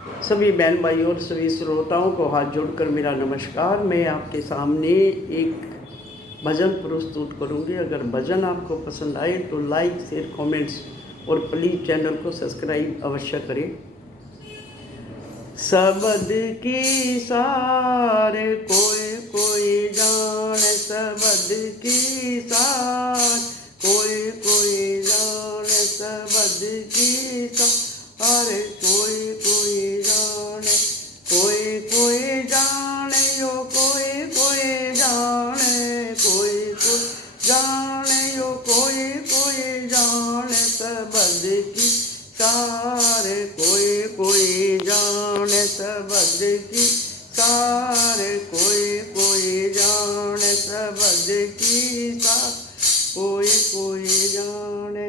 सभी बहन भाइयों और सभी श्रोताओं को हाथ जोड़कर मेरा नमस्कार। मैं आपके सामने एक भजन प्रस्तुत करूंगी। अगर भजन आपको पसंद आए तो लाइक, शेयर, कमेंट्स और प्लीज़ चैनल को सब्सक्राइब अवश्य करें। शब्द की सार कोई कोई जान, शब्द की सार कोई कोई जान, शब्द की सार कोई कोई जाने, कोई कोई जाने यो कोई कोई जाने, कोई कोई जाने यो कोई कोई जाने, शब्द की सार कोई कोई जाने, शब्द की सार कोई कोई जाने, शब्द की सार कोई कोई जाने।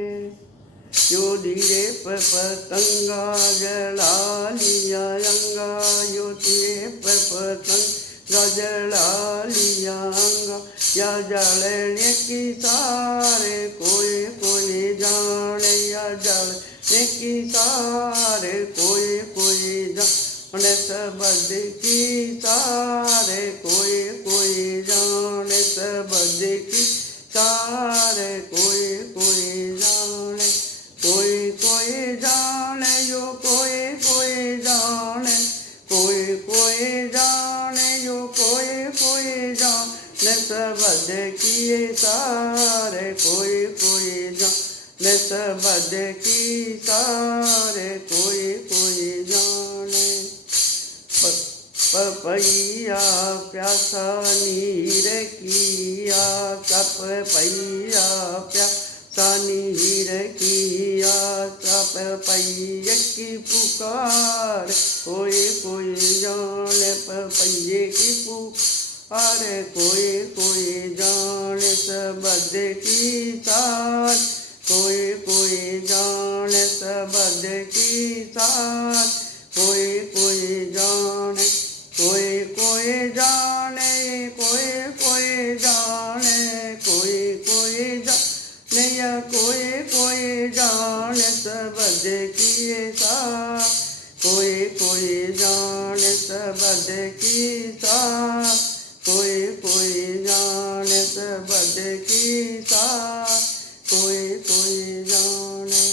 यो धीरे पतंगा जला लिया अंगा, यो धीरे पतंगा जला लिया अंगा, या जलने की सारे कोई कोई जाने, या जलने की सारे कोई कोई जाने, शब्द की सारे कोई कोई जाने, शब्द की सारे कोई कोई जाने, कोई कोई जाने यो कोई कोई जाने, कोई कोई जाने यो कोई कोई जाने, शब्द की सारे कोई कोई जाने, शब्द की सारे कोई कोई जाने। पपैया प्यासा नीर किया, पपैया प्यासा नीर किया, पपैये की पुकार कोई कोई जाने, पपैये की पुकार कोई कोई जाने, शब्द की सार कोई कोई जाने, शब्द की सार कोई कोई जाने, कोई कोई जाने, कोई कोई जाने, कोई कोई जाने, या कोई कोई जाने, शब्द की सार कोई कोई जाने, शब्द की सार कोई कोई जाने, शब्द की सार कोई कोई जाने।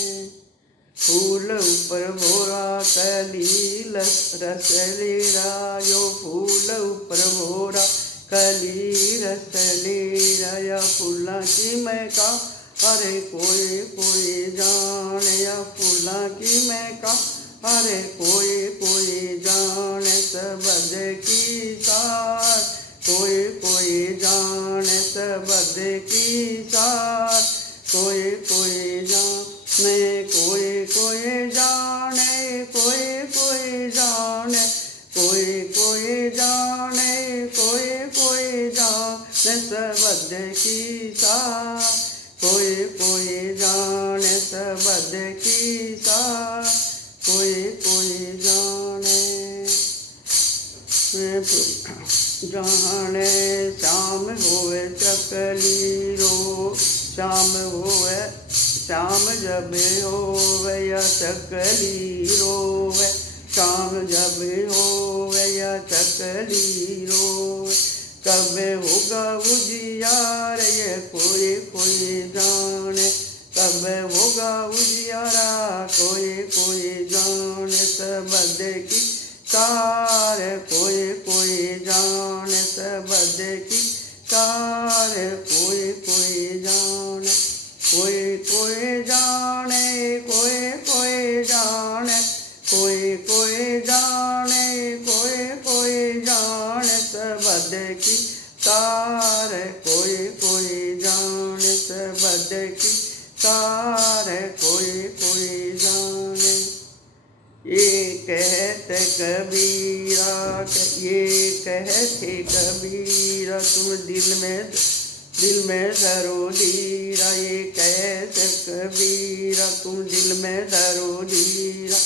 फूल ऊपर भोरा कली रस लीरा, यो फूल ऊपर भोरा कली रस लीरा, या फूला की महका अरे कोई कोई जाने, या फूला की महका अरे कोई कोई जाने, शब्द की सार कोई कोई जाने, शब्द की सार कोई कोई जाने, कोई कोई जाने, कोई कोई जाने, कोई कोई जाने, कोई कोई जाने, शब्द की सार कोई कोई जाने, शब्द की सार कोई कोई जाने। जाने श्याम होवे चकली रो, श्याम होवे श्याम जब होवे या चकली रोवे, श्याम जब होवे या चकली रोवे, कब होगा उजियार ये कोई कोई जाने, कब होगा उजियारा कोई कोई जाने, शब्द की सार कोई कोई जाने, शब्द की सार कोई कोई जाने, कोई कोई जाने, कोई कोई जाने, कोई कोई जाने, कोई कोई जाने, शब्द की सार कोई कोई जाने, शब्द की सार कोई कोई जाने। ये कहते कबीरा, ये कहते कबीरा, तुम दिल में धरो धीरा, ये कहते कबीरा, तुम दिल में धरो धीरा,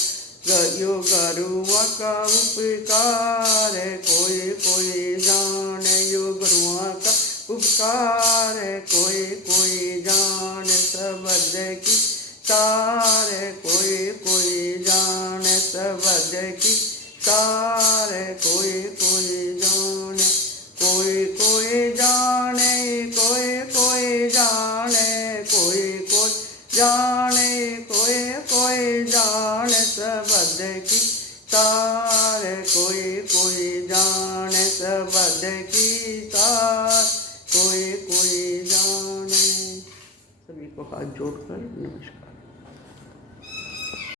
यो गुरुआ का उपकार कोई कोई जाने, यो गुरुआ का उपकार कोई कोई जाने, शब्द की सार कोई कोई जाने, सबद की सारे, कोई कोई जाने, कोई कोई जाने, कोई कोई जाने, कोई कोई जाने, कोई कोई जाने सबद की सारे, कोई कोई जाने सबद की सार, कोई कोई जाने। सभी को हाथ जोड़कर नमस्कार।